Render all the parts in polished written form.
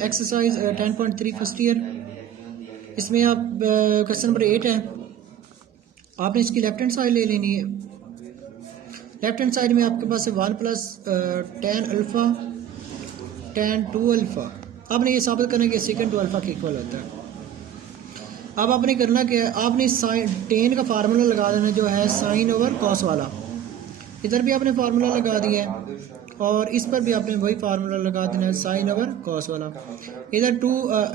Exercise 10.3 first year. इसमें आप question number 8 है। आपने इसकी लेफ्ट हैंड साइड ले लेनी है। लेफ्ट हैंड साइड में आपके पास है 1 plus tan alpha tan 2 alpha. आपने ये साबित करना है कि सेकंड 2 अल्फ़ा के इक्वल होता है। अब आपने करना क्या है, आपने साइन टेन का फार्मूला लगा देना जो है साइन ओवर कॉस वाला। इधर भी आपने फार्मूला लगा दिया है और इस पर भी आपने वही फार्मूला लगा देना है साइन ओवर कॉस वाला। इधर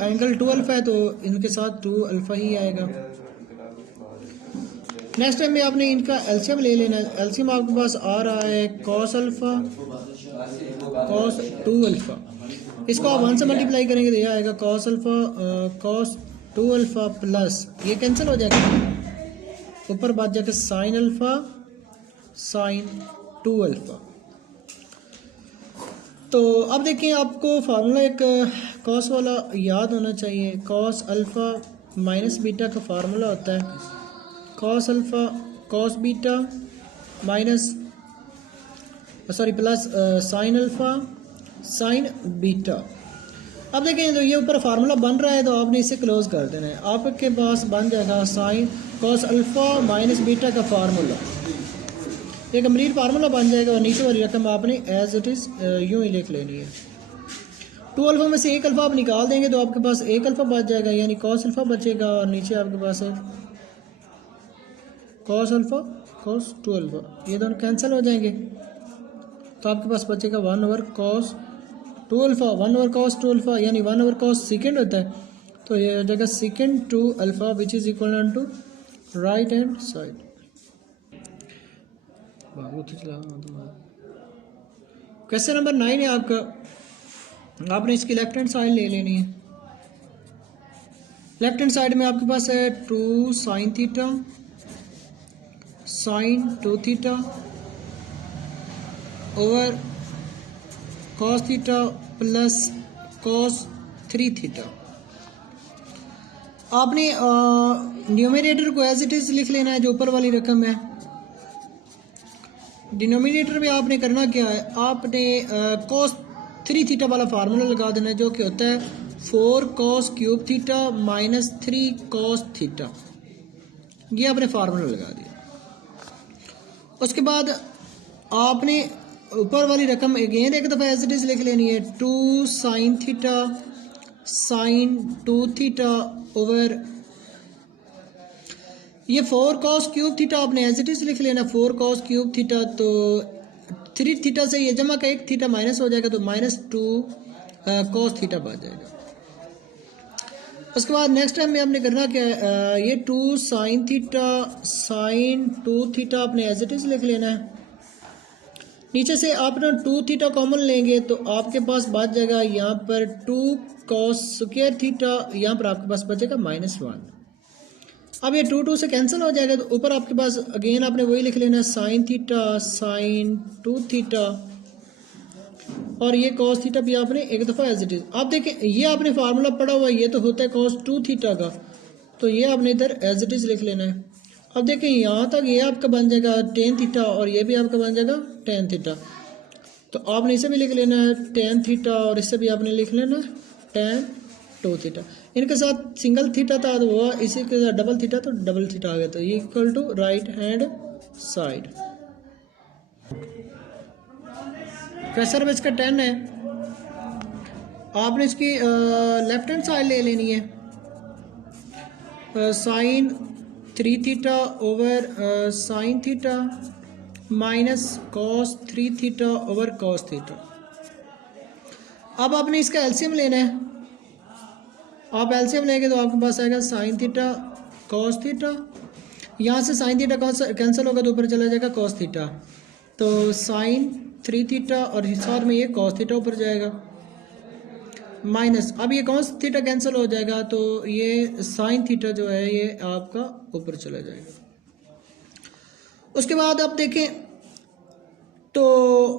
एंगल 2 अल्फ़ा है तो इनके साथ 2 अल्फ़ा ही आएगा। नेक्स्ट टाइम में आपने इनका एलसीएम ले लेना है। एलसीएम आपके पास आ रहा है कॉस अल्फ़ा कॉस 2 अल्फ़ा। इसको आप 1 से मल्टीप्लाई करेंगे तो यह आएगा cos alpha cos 2 alpha plus ये कैंसिल हो जाएगा, ऊपर बात जाकर साइन अल्फ़ा साइन 2 अल्फ़ा। तो अब देखिए आपको फार्मूला एक कॉस वाला याद होना चाहिए। कॉस अल्फ़ा माइनस बीटा का फार्मूला होता है cos alpha cos beta minus plus sine alpha sine beta. अब देखें तो ये ऊपर फार्मूला बन रहा है तो आपने इसे क्लोज कर देना है। आपके पास बन जाएगा sine cos alpha minus beta का फार्मूला, ये कंप्लीट फार्मूला बन जाएगा और नीचे वाली रकम आपने एज इट इज़ यूँ ही लिख लेनी है। 2 अल्फ़ा में से 1 अल्फ़ा आप निकाल देंगे तो आपके पास 1 अल्फ़ा बच जाएगा, यानी कॉस अल्फ़ा बचेगा और नीचे आपके पास है कॉस अल्फ़ा कॉस 2 अल्फ़ा। ये दोनों कैंसिल हो जाएंगे तो आपके पास बचेगा 1 over cos 2 alpha. 1 over cos 2 alpha यानी 1 ओवर कॉस सेकेंड होता है तो ये हो जाएगा second 2 alpha which is equal to right hand side. Question number 9 है आपका। आपने इसकी लेफ्ट हैंड साइड ले लेनी है। लेफ्ट हैंड साइड में आपके पास है 2 sine theta sine 2 theta over cos theta plus cos 3 theta. आपने न्यूमरेटर को एज इट इज़ लिख लेना है जो ऊपर वाली रकम है। डिनोमिनेटर में आपने करना क्या है, आपने कॉस 3 थीटा वाला फार्मूला लगा देना है जो कि होता है 4 cos cube theta minus 3 cos theta. ये आपने फार्मूला लगा दिया। उसके बाद आपने ऊपर वाली रकम अगेन एक दफ़ा एज इट इज़ लिख लेनी है 2 sine theta sine 2 theta over ये 4 कॉस क्यूब थीटा आपने एज इट इज़ लिख लेना 4 कॉस क्यूब थीटा। तो 3 थीटा से ये जमा का 1 थीटा माइनस हो जाएगा तो माइनस 2 कॉस थीटा बच जाएगा। उसके बाद नेक्स्ट टाइम में आपने करना क्या है, ये 2 साइन थीटा साइन 2 थीटा आपने एज इट इज़ लिख लेना है। नीचे से आप ना 2 थीटा कॉमन लेंगे तो आपके पास बच जाएगा यहाँ पर 2 कॉस स्क्वायर थीटा, यहाँ पर आपके पास बचेगा -1। अब ये 2 से कैंसिल हो जाएगा तो ऊपर आपके पास अगेन आपने वही लिख लेना है साइन थीटा साइन 2 थीटा और ये कॉस थीटा भी आपने एक दफ़ा एज इट इज़। आप देखें ये आपने फार्मूला पढ़ा हुआ है, ये तो होता है कॉस 2 थीटा का, तो ये आपने इधर एज इट इज़ लिख लेना है। अब देखें यहाँ तक ये आपका बन जाएगा टेन थीटा और ये भी आपका बन जाएगा टेन थीटा, तो आपने इसे भी लिख लेना है टेन थीटा और इससे भी आपने लिख लेना टेन 2 थीटा। इनके साथ सिंगल थीटा था तो वो इसी के साथ डबल थीटा तो डबल थीटा आ गया, तो ये equal to right hand side. Question number इसका 10 है। आपने इसकी लेफ्ट हैंड साइड ले लेनी है sine 3 theta over sine theta minus cos 3 theta over cos theta. अब आपने इसका एलसीएम लेना है। आप एलसीएम लेंगे तो आपके पास आएगा साइन थीटा कॉस थीटा, यहाँ से साइन थीटा कैंसिल होगा तो ऊपर चला जाएगा कॉस थीटा, तो साइन 3 थीटा और साथ में ये कॉस थीटा ऊपर जाएगा माइनस, अब ये कॉस थीटा कैंसिल हो जाएगा तो ये साइन थीटा जो है ये आपका ऊपर चला जाएगा। उसके बाद आप देखें तो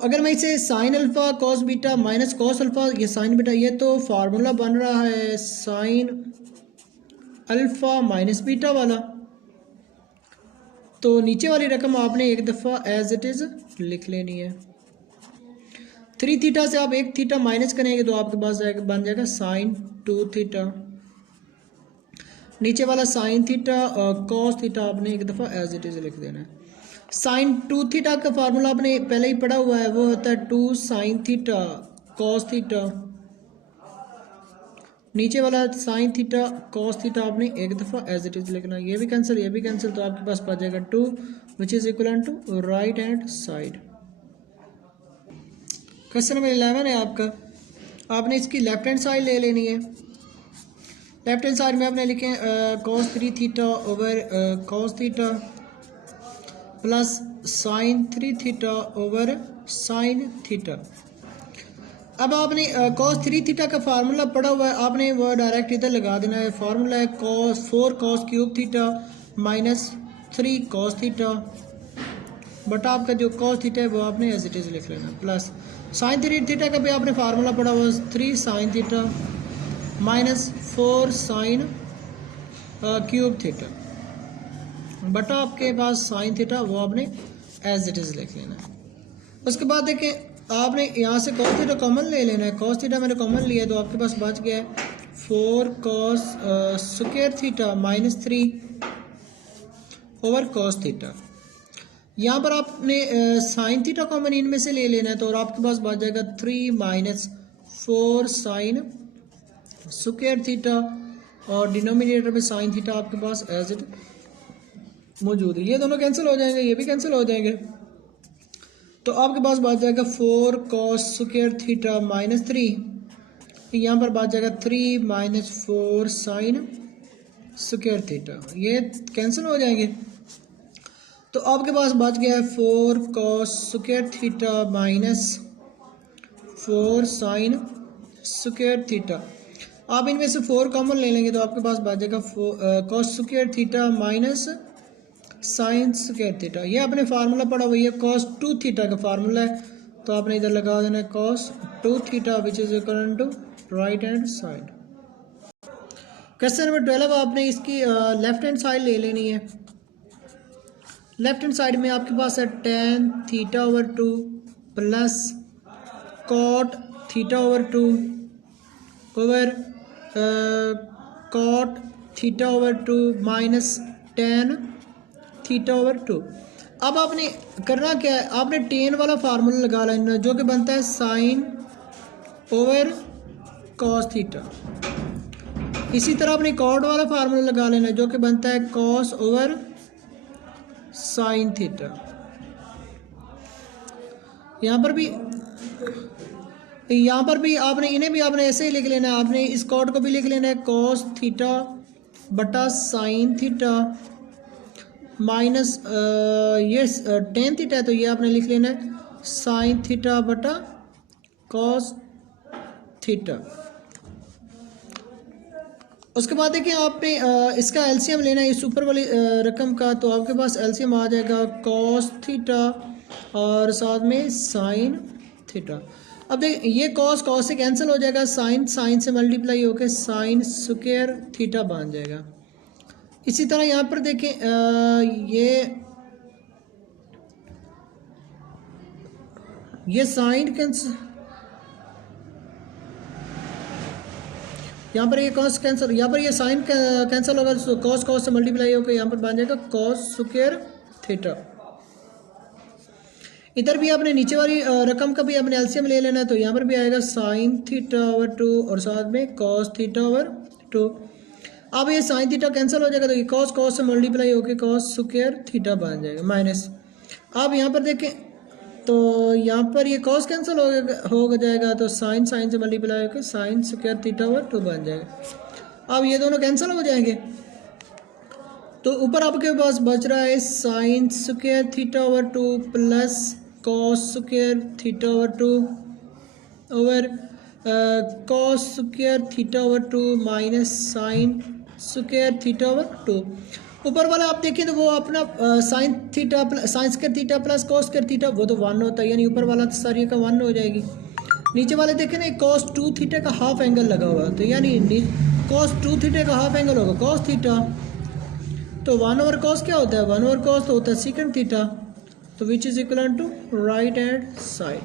अगर मैं इसे sine alpha cos beta minus cos alpha ये साइन बीटा, ये तो फार्मूला बन रहा है साइन अल्फ़ा माइनस बीटा वाला, तो नीचे वाली रकम आपने एक दफ़ा एज इट इज़ लिख लेनी है। 3 थीटा से आप 1 थीटा माइनस करेंगे तो आपके पास बन जाएगा साइन 2 थीटा। नीचे वाला साइन थीटा और कॉस थीटा आपने एक दफ़ा एज इट इज़ लिख देना है। साइन 2 थीटा का फार्मूला आपने पहले ही पढ़ा हुआ है, वो होता है 2 साइन थीटा कॉस थीटा। नीचे वाला साइन थीटा कॉस थीटा आपने एक दफ़ा एज इट इज़ लिखना, ये भी कैंसिल ये भी कैंसिल, तो आपके पास बच जाएगा 2 which is equal to right hand side. Question number 11 है आपका, आपने इसकी लेफ्ट हैंड साइड ले लेनी है। लेफ्ट हैंड साइड में आपने लिखे cos 3 theta over cos theta plus sign 3 theta over sine theta. अब आपने कॉस 3 थीटा का फार्मूला पढ़ा हुआ है, आपने वो डायरेक्ट इधर लगा देना है। फार्मूला है cos 4 cos cube theta minus 3 cos theta but आपका जो कॉस थीटा है वो आपने एज इट इज़ लिख लेना, प्लस साइन 3 थीटा का भी आपने फार्मूला पढ़ा हुआ है 3 sign theta minus 4 sine cube theta but आपके पास साइन थीटा वो आपने एज इट इज़ लिख लेना है। उसके बाद देखें आपने यहाँ से कॉस थीटा कॉमन ले लेना है। कॉस थीटा मैंने कॉमन लिया तो आपके पास बच गया है 4 cos square theta minus 3 over cos theta. यहाँ पर आपने साइन थीटा कॉमन इनमें से ले लेना है तो और आपके पास बच जाएगा 3 माइनस 4 साइन स्क्वायर थीटा और डिनोमिनेटर में साइन थीटा आपके पास एज इट मौजूद है। ये दोनों कैंसिल हो जाएंगे, ये भी कैंसिल हो जाएंगे, तो आपके पास बच जाएगा 4 कॉस स्क्वायर थीटा माइनस 3, यहाँ पर बच जाएगा 3 माइनस 4 साइन स्क्वायर थीटा, ये कैंसिल हो जाएंगे। तो आपके पास बच गया है 4 cos square theta minus 4 sine square theta. आप इनमें से 4 कॉमन ले लेंगे तो आपके पास बच जाएगा cos square theta minus sine square theta. ये आपने फार्मूला पढ़ा हुआ है कॉस 2 थीटा का फार्मूला है, तो आपने इधर लगा देना है cos 2 theta which is equal to right hand side. Question number 12 आपने इसकी लेफ्ट हैंड साइड ले लेनी है। लेफ्ट हैंड साइड में आपके पास है tan theta over 2 plus cot theta over 2 over cot theta over 2 minus tan theta over 2। अब आपने करना क्या है, आपने टेन वाला फार्मूला लगा लेना जो कि बनता है साइन ओवर कॉस थीटा। इसी तरह आपने कॉट वाला फार्मूला लगा लेना जो कि बनता है कॉस ओवर साइन थीटा। यहाँ पर भी आपने इन्हें भी आपने ऐसे ही लिख लेना है। आपने इस कॉट को भी लिख लेना है कॉस थीटा बटा साइन थीटा माइनस ये टेन थीटा है तो ये आपने लिख लेना है साइन थीटा बटा कॉस थीटा। उसके बाद देखिए आपने इसका एलसीएम लेना है इस ऊपर वाली रकम का, तो आपके पास एलसीएम आ जाएगा कॉस थीटा और साथ में साइन थीटा। अब देख ये कॉस से कैंसिल हो जाएगा, साइन से मल्टीप्लाई होकर साइन स्क्वायर थीटा बन जाएगा। इसी तरह यहाँ पर देखें ये साइन कैंसिल, यहाँ पर ये कॉस कैंसिल, यहाँ पर ये साइन कैंसिल होगा तो कॉस से मल्टीप्लाई होकर यहाँ पर बन जाएगा कॉस स्क्वायर थीटा। इधर भी आपने नीचे वाली रकम का भी अपने एलसीएम ले लेना है, तो यहाँ पर भी आएगा साइन थीटा ओवर 2 और साथ में कॉस थीटा ओवर 2। अब ये साइन थीटा कैंसिल हो जाएगा तो ये कॉस से मल्टीप्लाई होकर कॉस स्क्वायर थीटा बन जाएगा माइनस। अब यहाँ पर देखें तो यहाँ पर ये कॉस कैंसिल हो जाएगा तो साइन से मल्टीप्लाई होकर साइन स्क्वायर थीटा ओवर 2 बन जाएगा। अब ये दोनों कैंसिल हो जाएंगे तो ऊपर आपके पास बच रहा है sine square theta over 2 plus cos square theta over 2 over cos square theta over 2 minus sine square theta over 2। ऊपर वाला आप देखिए तो वो अपना sine square theta plus cos square theta वो तो 1 होता है, यानी ऊपर वाला तो सारी का 1 हो जाएगी। नीचे वाले देखें ना कॉस 2 थीटा का हाफ एंगल लगा हुआ है, तो यानी कॉस 2 थीटा का हाफ एंगल होगा कॉस थीटा, तो 1 ओवर कॉस क्या होता है 1 ओवर कॉस तो होता है सेकंड थीटा, तो which is equal to right hand side.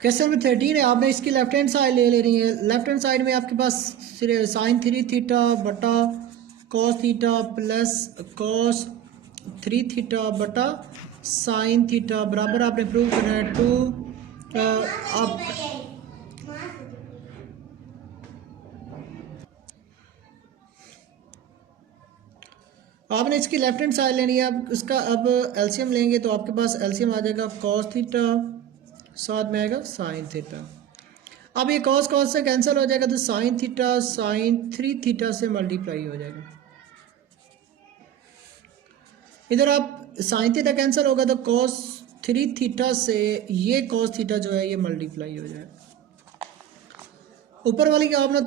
Question number 13 है, आपने इसकी लेफ्ट हैंड साइड ले लेनी है। लेफ्ट हैंड साइड में आपके पास साइन 3 थीटा बटा cos theta plus cos 3 theta बटा साइन थीटा बराबर आपने प्रूव करना है 2 आपने इसकी लेफ्ट हैंड साइड लेनी है। अब इसका अब एलसीएम लेंगे तो आपके पास एलसीएम आ जाएगा कॉस थीटा, साथ में आएगा साइन थीटा। अब ये कॉस कॉस से कैंसिल हो जाएगा तो साइन थीटा साइन 3 थीटा से मल्टीप्लाई हो जाएगा। इधर आप साइन थीटा कैंसिल होगा तो कॉस 3 थीटा से ये कॉस थीटा जो है ये मल्टीप्लाई हो जाएगा। ऊपर वाली की आप ना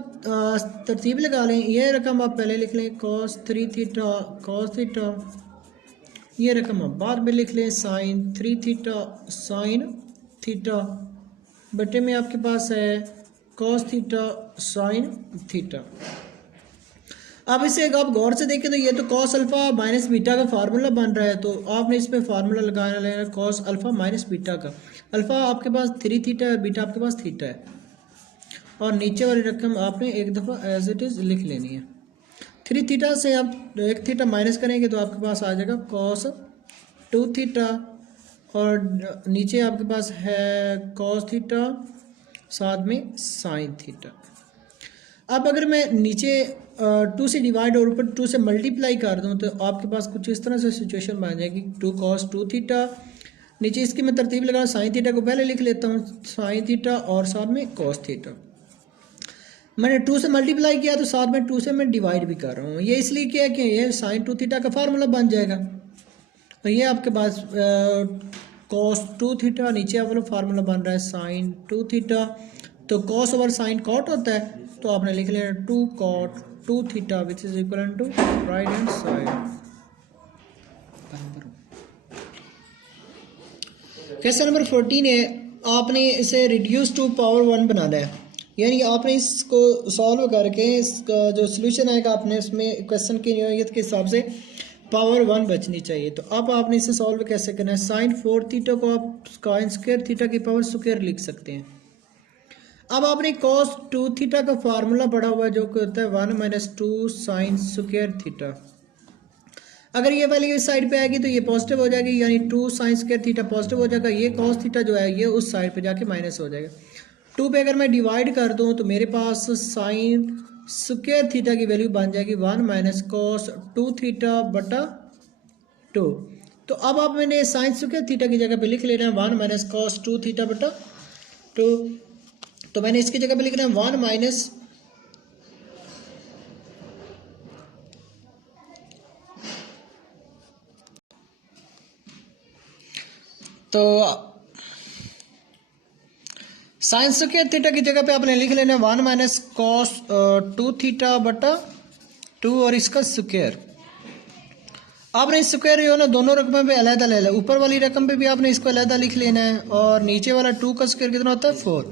तरतीब लगा लें। ये रकम आप पहले लिख लें कॉस 3 थीटा कॉस थीटा, ये रकम आप बाद में लिख लें साइन 3 थीटा साइन थीटा, बटे में आपके पास है कॉस थीटा साइन थीटा। अब इसे आप गौर से देखें तो ये तो कॉस अल्फा माइनस बीटा का फार्मूला बन रहा है, तो आपने इसमें फार्मूला लगाना लेना कॉस अल्फा माइनस बीटा का। अल्फा आपके पास 3 थीटा है, बीटा आपके पास थीटा है, और नीचे वाली रकम आपने एक दफ़ा एज इट इज़ लिख लेनी है। 3 थीटा से आप 1 थीटा माइनस करेंगे तो आपके पास आ जाएगा कॉस 2 थीटा, और नीचे आपके पास है कॉस थीटा साथ में साइन थीटा। अब अगर मैं नीचे 2 से डिवाइड और ऊपर 2 से मल्टीप्लाई कर दूं तो आपके पास कुछ इस तरह से सिचुएशन बन जाएगी 2 cos 2 थीटा। नीचे इसकी मैं तरतीब लगा साइन थीटा को पहले लिख लेता हूँ साइन थीटा और साथ में कॉस थीटा। मैंने 2 से मल्टीप्लाई किया तो साथ में 2 से मैं डिवाइड भी कर रहा हूँ। ये इसलिए किया कि ये साइन 2 थीटा का फार्मूला बन जाएगा। तो ये आपके पास cos 2 थीटा, नीचे वाला फार्मूला बन रहा है साइन 2 थीटा। तो cos ओवर साइन कॉट होता है, तो आपने लिख लिया 2 cot 2 theta which is equal to right hand side. Question number 14 है, आपने इसे रिड्यूस टू पावर 1 बनाना है, यानी आपने इसको सॉल्व करके इसका जो सोल्यूशन आएगा आपने उसमें क्वेश्चन की नौइयत के हिसाब से पावर 1 बचनी चाहिए। तो अब आपने इसे सॉल्व कैसे करना है, साइन 4 थीटा को आप साइन स्क्वायर थीटा की पावर स्क्वायर लिख सकते हैं। अब आपने cos 2 थीटा का फार्मूला पढ़ा हुआ है जो कि होता है 1 माइनस 2 साइन स्क्वायर थीटा। अगर ये वैल्यू इस साइड पे आएगी तो ये पॉजिटिव हो जाएगी, यानी 2 साइन स्क्वायर थीटा पॉजिटिव हो जाएगा। ये cos थीटा जो है ये उस साइड पे जाके माइनस हो जाएगा। 2 पे अगर मैं डिवाइड कर दूं तो मेरे पास साइन स्क्वायर थीटा की वैल्यू बन जाएगी 1 माइनस cos 2 थीटा बटा 2। तो अब आप मैंने साइन स्क्वायर थीटा की जगह पे लिख लेना है 1 माइनस cos 2 थीटा बटा 2। तो मैंने इसकी जगह पे लिखना है 1 माइनस तो साइन स्क्वायर थीटा की जगह पे आपने लिख लेना 1 माइनस cos 2 थीटा बटा 2 और इसका स्क्वायर। आपने इस स्क्वायर जो है ना दोनों रकमों पे अलग ले लेना, ऊपर वाली रकम पे भी आपने इसको अलग लिख लेना है, और नीचे वाला 2 का स्क्वायर कितना होता है 4।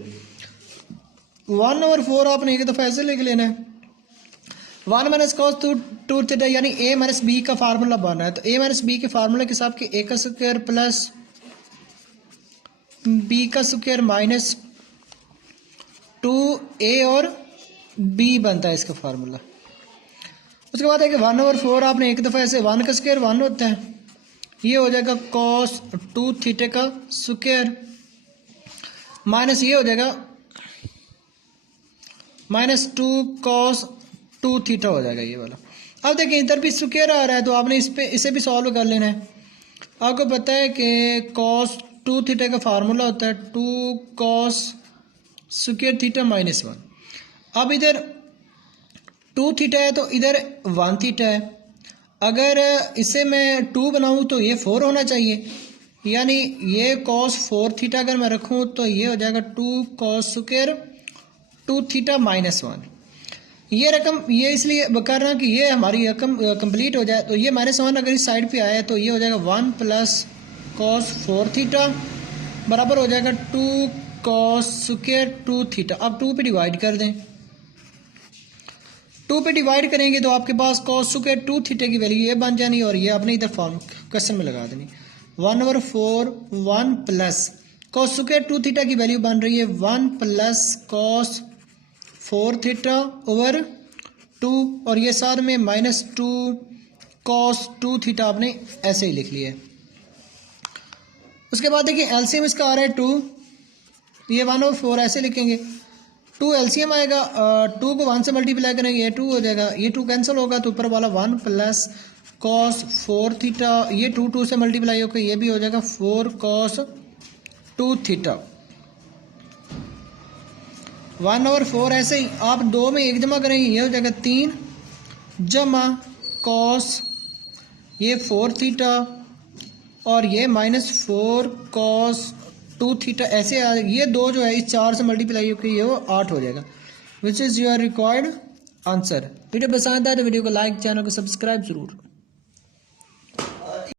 1 ओवर 4 आपने एक दफ़ा ऐसे लिख लेना है 1 माइनस cos 2 थीटा, यानी a माइनस बी का फार्मूला बना है। तो a माइनस बी के फार्मूले के हिसाब के a का स्क्वायर प्लस b का स्क्वायर माइनस 2a और b बनता है इसका फार्मूला। उसके बाद है कि 1 ओवर 4 आपने एक दफ़ा ऐसे 1 का स्क्वायर 1 होता है, ये हो जाएगा cos 2 थीटा का स्क्वायर माइनस ये हो जाएगा माइनस 2 cos 2 थीटा हो जाएगा ये वाला। अब देखिए इधर भी स्क्वायर आ रहा है तो आपने इसे भी सॉल्व कर लेना है। आपको पता है कि cos 2 थीटा का फार्मूला होता है 2 cos स्क्वायर थीटा माइनस 1। अब इधर 2 थीटा है तो इधर 1 थीटा है। अगर इसे मैं 2 बनाऊं तो ये 4 होना चाहिए, यानी ये cos 4 थीटा अगर मैं रखूं तो ये हो जाएगा 2 cos स्क्वायर 2 थीटा माइनस 1। ये रकम ये इसलिए कर रहा हूँ कि ये हमारी रकम कंप्लीट हो जाए। तो ये माइनस 1 अगर इस साइड पे आया तो ये हो जाएगा 1 प्लस cos 4 थीटा बराबर हो जाएगा 2 cos स्क्वायर 2 थीटा। अब 2 पे डिवाइड कर दें, 2 पे डिवाइड करेंगे तो आपके पास cos स्क्वायर 2 थीटा की वैल्यू ये बन जानी, और ये आपने इधर फॉर्म क्वेश्चन में लगा देनी 1 over 4 1 plus cos square 2 theta की वैल्यू बन रही है 1 प्लस कॉस 4 थीटा ओवर 2 और ये साथ में -2 कॉस 2 थीटा आपने ऐसे ही लिख लिया है। उसके बाद देखिए एलसीएम इसका आ रहा है 2, ये 1/4 ऐसे लिखेंगे। 2 एलसीएम आएगा, 2 को 1 से मल्टीप्लाई करेंगे, ये 2 हो जाएगा, ये 2 कैंसिल होगा तो ऊपर वाला 1 प्लस कॉस 4 थीटा, ये 2 से मल्टीप्लाई होकर ये भी हो जाएगा 4 कॉस 2 थीटा। 1/4 ऐसे ही आप 2 में 1 जमा करेंगे, ये हो जाएगा 3 जमा कॉस ये 4 थीटा और ये -4 कॉस 2 थीटा ऐसे ये 2 जो है इस 4 से मल्टीप्लाई होकर ये वो 8 हो जाएगा, which is your required answer. Video पसंद आए तो वीडियो को लाइक, चैनल को सब्सक्राइब जरूर।